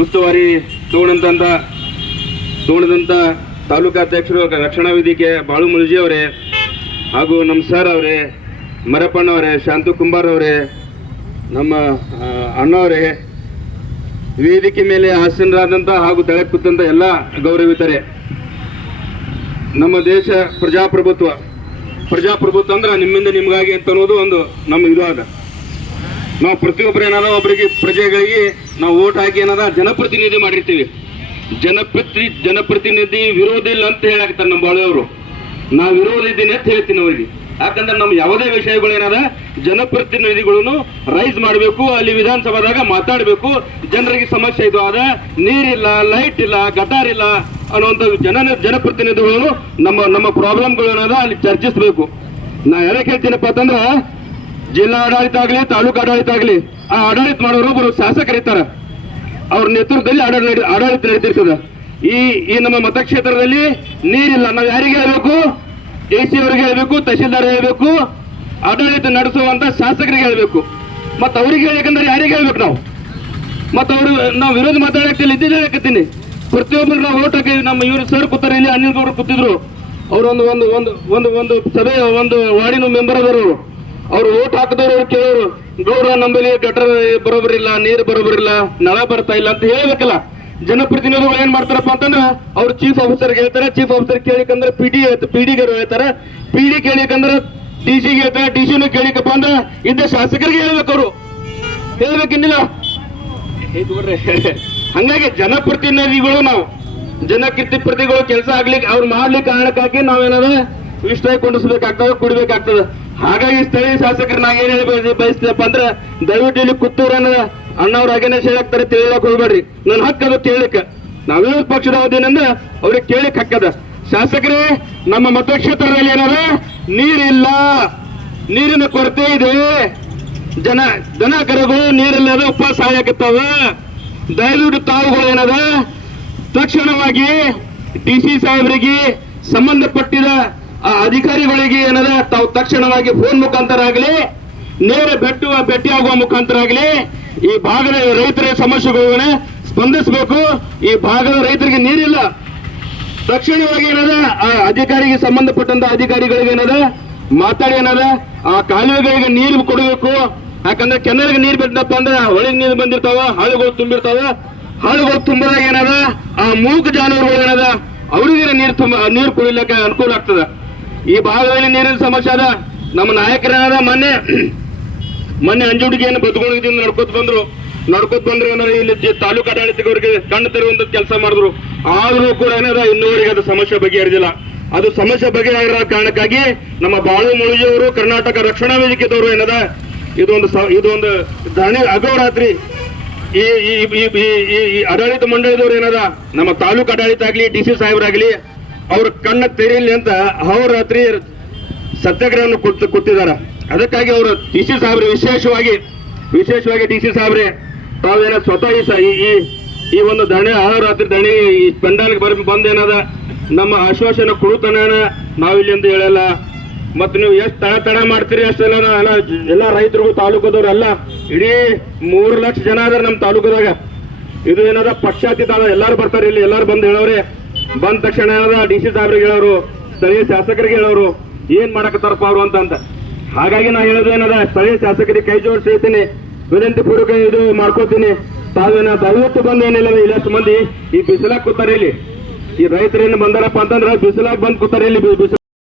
ಉಸ್ತುವಾರಿ ತೋಣದಂತ ತಾಲೂಕಾಧ್ಯಕ್ಷರು ರಕ್ಷಣಾ ವೇದಿಕೆ ಬಾಳು ಮುಳುಜಿ ಅವರೇ ಹಾಗೂ ನಮ್ಮ ಸರ್ ಅವರೇ, ಮರಪ್ಪಣ್ಣವರೇ, ಶಾಂತು ಕುಂಬಾರ್ ಅವರೇ, ನಮ್ಮ ಅಣ್ಣವರೇ, ವೇದಿಕೆ ಮೇಲೆ ಆಸೀನರಾದಂಥ ಹಾಗೂ ತಲೆ ಕೂತಂತ ಎಲ್ಲ ಗೌರವಿತರೆ. ನಮ್ಮ ದೇಶ ಪ್ರಜಾಪ್ರಭುತ್ವ ಅಂದ್ರೆ ನಿಮ್ಮಿಂದ ನಿಮಗಾಗಿ ಅಂತ ಅನ್ನೋದು ಒಂದು ನಮ್ಮ ಇದು ಅದ. ನಾವು ಪ್ರತಿಯೊಬ್ಬರು ಏನಾದ ಒಬ್ಬರಿಗೆ ಪ್ರಜೆಗಳಿಗೆ ನಾವು ಓಟ್ ಹಾಕಿ ಏನಾದ ಜನಪ್ರತಿನಿಧಿ ಮಾಡಿರ್ತೀವಿ. ಜನಪ್ರತಿನಿಧಿ ವಿರೋಧ ಇಲ್ಲ ಅಂತ ಹೇಳಾಕ್ತಾರೆ ನಮ್ಮ ಬಾಳೆಯವರು. ನಾವು ವಿರೋಧ ಇದ್ದೀನಿ ಅಂತ ಹೇಳ್ತೀನಿ ಅವರಿಗೆ. ಯಾಕಂದ್ರೆ ನಮ್ಮ ಯಾವುದೇ ವಿಷಯಗಳು ಏನಾದ ಜನಪ್ರತಿನಿಧಿಗಳನ್ನು ರೈಸ್ ಮಾಡಬೇಕು, ಅಲ್ಲಿ ವಿಧಾನಸಭಾದಾಗ ಮಾತಾಡಬೇಕು. ಜನರಿಗೆ ಸಮಸ್ಯೆ ಇದು ಆದ, ನೀರಿಲ್ಲ, ಲೈಟ್ ಇಲ್ಲ, ಗಟಾರ್ ಇಲ್ಲ ಅನ್ನುವಂಥ ಜನಪ್ರತಿನಿಧಿಗಳನ್ನು ನಮ್ಮ ಪ್ರಾಬ್ಲಮ್ಗಳು ಏನಾದ ಅಲ್ಲಿ ಚರ್ಚಿಸಬೇಕು. ನಾ ಯಾರಕ್ಕೆ ಹೇಳ್ತೀನಪ್ಪ ಅಂತಂದ್ರ, ಜಿಲ್ಲಾ ಆಡಳಿತ ಆಗಲಿ, ತಾಲೂಕು ಆಡಳಿತ ಆಗಲಿ, ಆ ಆಡಳಿತ ಮಾಡೋರು ಒಬ್ಬರು ಶಾಸಕರಿರ್ತಾರ. ಅವ್ರ ನೇತೃತ್ವದಲ್ಲಿ ಆಡಳಿತ ನಡೀತಿರ್ತದ. ಈ ನಮ್ಮ ಮತಕ್ಷೇತ್ರದಲ್ಲಿ ನೀರಿಲ್ಲ, ನಾವು ಯಾರಿಗೆ ಹೇಳ್ಬೇಕು? AC ಅವರಿಗೆ ಹೇಳ್ಬೇಕು, ತಹಶೀಲ್ದಾರ್ ಹೇಳ್ಬೇಕು, ಆಡಳಿತ ನಡೆಸುವಂತ ಶಾಸಕರಿಗೆ ಹೇಳ್ಬೇಕು. ಮತ್ತ ಅವ್ರಿಗೆ ಹೇಳ್ಬೇಕಂದ್ರೆ ಯಾರಿಗೆ ಹೇಳ್ಬೇಕು ನಾವು? ನಾವು ವಿರೋಧ ಮಾತಾಡಕ್ತಿಲ್ಲ, ಇದ್ದಿದ್ದು ಹೇಳಕತ್ತೀನಿ. ಪ್ರತಿಯೊಬ್ಬರು ನಾವು ಓಟ್ ಹಾಕಿ ನಮ್ಮ ಇವರು ಸರ್ ಕೂತಾರೆ, ಇಲ್ಲಿ ಅನಿಲ್ ಗೌಡ್ರು ಕೂತಿದ್ರು. ಅವ್ರು ಒಂದು ಸಭೆ, ಒಂದು ವಾರ್ಡಿನ ಮೆಂಬರ್ ಆದವರು. ಅವ್ರು ಓಟ್ ಹಾಕಿದವರು ಅವ್ರು ಕೇಳೋರು, ಗೌಡ್ರ ನಮ್ಮಲ್ಲಿ ಗಟರ್ ಬರೋಬರಿಲ್ಲ, ನೀರು ಬರೋಬರಿಲ್ಲ, ನಳ ಬರ್ತಾ ಇಲ್ಲ ಅಂತ ಹೇಳ್ಬೇಕಲ್ಲ. ಜನಪ್ರತಿನಿಧಿಗಳು ಏನ್ ಮಾಡ್ತಾರಪ್ಪ ಅಂತಂದ್ರ, ಅವ್ರು ಚೀಫ್ ಆಫೀಸರ್ಗೆ ಹೇಳ್ತಾರೆ, ಚೀಫ್ ಆಫೀಸರ್ ಕೇಳಿಕಂದ್ರೆ PD ಹೇಳ್ತಾರೆ, PD ಕೇಳಿಕಂದ್ರೆ DC ಗೆ ಹೇಳ್ತಾರೆ, DC ಕೇಳಿಕಪ್ಪ ಅಂದ್ರೆ ಇದ್ದ ಶಾಸಕರಿಗೆ ಹೇಳ್ಬೇಕು. ಅವರು ಹೇಳ್ಬೇಕಿನ್ನಿಲ್ಲ. ಹಂಗಾಗಿ ಜನಪ್ರತಿನಿಧಿಗಳು ನಾವು ಜನಪ್ರತಿನಿಧಿಗಳು ಕೆಲಸ ಆಗ್ಲಿಕ್ಕೆ ಅವ್ರು ಮಾಡ್ಲಿಕ್ಕೆ ಕಾರಣಕ್ಕಾಗಿ ನಾವೇನಾದ ವಿಷಯ ಕೊಂಡಿಸ್ಬೇಕಾಗ್ತದೆ, ಕುಡಿಬೇಕಾಗ್ತದೆ. ಹಾಗಾಗಿ ಸ್ಥಳೀಯ ಶಾಸಕರನ್ನ ಏನ್ ಹೇಳಿ ಬಯಸ್ತೇಪ್ಪ ಅಂದ್ರೆ, ದಯವಿಟ್ಟು ಇಲ್ಲಿ ಕುತ್ತೂರನ್ನ ಅಣ್ಣವ್ರ ಅಗೇನೆಸ್ಟ್ ಹೇಳಕ್ತಾರೆ, ತಿಳಿಯಕ್ ಹೋಗ್ಬೇಡ್ರಿ. ನನ್ನ ಹಕ್ಕದ ಕೇಳಲಿಕ್ಕೆ. ನಾವು ವಿರೋಧ ಪಕ್ಷದ ಅವಧಿನಂದ್ರೆ ಅವ್ರಿಗೆ ಕೇಳಲಿಕ್ಕೆ ಹಕ್ಕದ. ಶಾಸಕರೇ, ನಮ್ಮ ಮತಕ್ಷೇತ್ರದಲ್ಲಿ ಏನಾರ ನೀರಿಲ್ಲ, ನೀರಿನ ಕೊರತೆ ಇದೆ, ದನ ಕರುಗಳು ನೀರಿಲ್ಲದ ಉಪವಾಸ ಸಾಯಕತ್ತಾವ. ದಯವಿಟ್ಟು ತಾವುಗಳು ಏನದ ತಕ್ಷಣವಾಗಿ DC ಸಾಹೇಬರಿಗೆ, ಸಂಬಂಧಪಟ್ಟಿದ ಅಧಿಕಾರಿಗಳಿಗೆ ಏನದ ತಾವು ತಕ್ಷಣವಾಗಿ ಫೋನ್ ಮುಖಾಂತರ ಆಗಲಿ, ನೇರ ಭೇಟಿಯಾಗುವ ಮುಖಾಂತರ ಆಗಲಿ, ಈ ಭಾಗದ ರೈತರ ಸಮಸ್ಯೆಗಳನ್ನ ಸ್ಪಂದಿಸಬೇಕು. ಈ ಭಾಗದ ರೈತರಿಗೆ ನೀರಿಲ್ಲ, ತಕ್ಷಣವಾಗಿ ಏನದ ಆ ಅಧಿಕಾರಿಗೆ, ಸಂಬಂಧಪಟ್ಟಂತ ಅಧಿಕಾರಿಗಳಿಗೆ ಏನದ ಮಾತಾಡಿ ಏನದ ಆ ಕಾಲುವೆಗಳಿಗೆ ನೀರು ಕೊಡಬೇಕು. ಯಾಕಂದ್ರೆ ಕೆನಲ್ಗೆ ನೀರು ಬಿಟ್ಟಪ್ಪ ಅಂದ್ರೆ ಹೊಳಿಗೆ ನೀರು ಬಂದಿರ್ತಾವ, ಹಾಳುಗಳು ತುಂಬಿರ್ತಾವ. ಹಾಳುಗಳು ತುಂಬಿದಾಗ ಏನದ ಆ ಮೂಕ ಜಾನುವಾರುಗಳು ಏನದ ಅವ್ರಿಗೆ ನೀರು ಕುಡಿಲಿಕ್ಕೆ ಅನುಕೂಲ ಆಗ್ತದ. ಈ ಭಾಗದಲ್ಲಿ ನೀರಿನ ಸಮಸ್ಯೆ ಅದ. ನಮ್ಮ ನಾಯಕರೇನದ ಮೊನ್ನೆ ಅಂಜುಡಿಗೆಯನ್ನು ಬದುಕೊಂಡಿದಿಂದ ನಡ್ಕೋತ್ ಬಂದ್ರು ಏನಾರ ಇಲ್ಲಿ ತಾಲೂಕು ಆಡಳಿತದವರಿಗೆ ಕಣ್ಣು ತೆರುವಂತ ಕೆಲಸ ಮಾಡಿದ್ರು. ಆದ್ರೂ ಕೂಡ ಏನದ ಇನ್ನೂವರೆಗೆ ಅದು ಸಮಸ್ಯೆ ಬಗೆಹರಿದಿಲ್ಲ. ಅದು ಸಮಸ್ಯೆ ಬಗೆಹರಿರೋ ಕಾರಣಕ್ಕಾಗಿ ನಮ್ಮ ಬಾಳು ಮುಳುಜಿಯವರು, ಕರ್ನಾಟಕ ರಕ್ಷಣಾ ವೇದಿಕೆದವರು ಏನದ ಇದೊಂದು ಅಗೋರಾತ್ರಿ ಈ ಆಡಳಿತ ಮಂಡಳಿದವ್ರು ಏನದ ನಮ್ಮ ತಾಲೂಕು ಆಡಳಿತ ಆಗ್ಲಿ, DC ಸಾಹೇಬರಾಗ್ಲಿ ಅವ್ರ ಕಣ್ಣ ತೆರೀಲಿ ಅಂತ ಅಹೋರಾತ್ರಿ ಸತ್ಯಾಗ್ರಹವನ್ನು ಕೊಟ್ಟಿದ್ದಾರೆ. ಅದಕ್ಕಾಗಿ ಅವರು DC ಸಾಹೇಬ್ರೆ ವಿಶೇಷವಾಗಿ DC ಸಾಹೇಬ್ರೆ ತಾವೇನ ಸ್ವತಃ ಈ ಒಂದು ಅಹೋರಾತ್ರಿ ಧರಣಿ ಈ ಪೆಂಡಾಲ್ಗೆ ಬಂದೇನದ ನಮ್ಮ ಆಶ್ವಾಸನ ಕೊಡುತ್ತಾನ ನಾವಿಲ್ಲಿ ಅಂತ ಹೇಳಲ್ಲ. ಮತ್ ನೀವು ಎಷ್ಟು ತಡ ಮಾಡ್ತೀರಿ ಅಷ್ಟೆಲ್ಲ ಎಲ್ಲ ರೈತರಿಗೂ, ತಾಲೂಕದವ್ರು ಎಲ್ಲ ಇಡೀ 3 ಲಕ್ಷ ಜನ ಅದಾರ ನಮ್ಮ ತಾಲೂಕದಾಗ. ಇದು ಏನದ ಪಕ್ಷಾತೀತ ಅದ. ಎಲ್ಲಾರು ಬರ್ತಾರೆ ಇಲ್ಲಿ, ಎಲ್ಲಾರು ಬಂದು ಹೇಳೋರೆ. ಬಂದ ತಕ್ಷಣ ಏನದ DC ಸಾಹೇಬ್ರಿಗೆ ಹೇಳೋರು, ಸ್ಥಳೀಯ ಶಾಸಕರಿಗೆ ಹೇಳೋರು ಏನ್ ಮಾಡಕತ್ತಾರಪ್ಪ ಅವರು ಅಂತ. ಹಾಗಾಗಿ ನಾ ಹೇಳೋದು ಏನದ, ಸ್ಥಳೀಯ ಶಾಸಕರಿಗೆ ಕೈ ಜೋಡಿಸಿ ಹೇಳ್ತೀನಿ, ವಿನಂತಿ ಪೂರ್ವಕ ಇದು ಮಾಡ್ಕೋತೀನಿ. ತಾವೇನ ದಯವಿಟ್ಟು ಬಂದು ಏನಿಲ್ಲ, ಇಲ್ಲಷ್ಟು ಮಂದಿ ಈ ಬಿಸಿಲಾಗ ಕೂತಾರೆ ಇಲ್ಲಿ. ಈ ರೈತರೇನು ಬಂದಾರಪ್ಪ ಅಂತಂದ್ರೆ ಬಿಸಿಲಾಗ ಬಂದು ಕೂತಾರೆ ಇಲ್ಲಿ.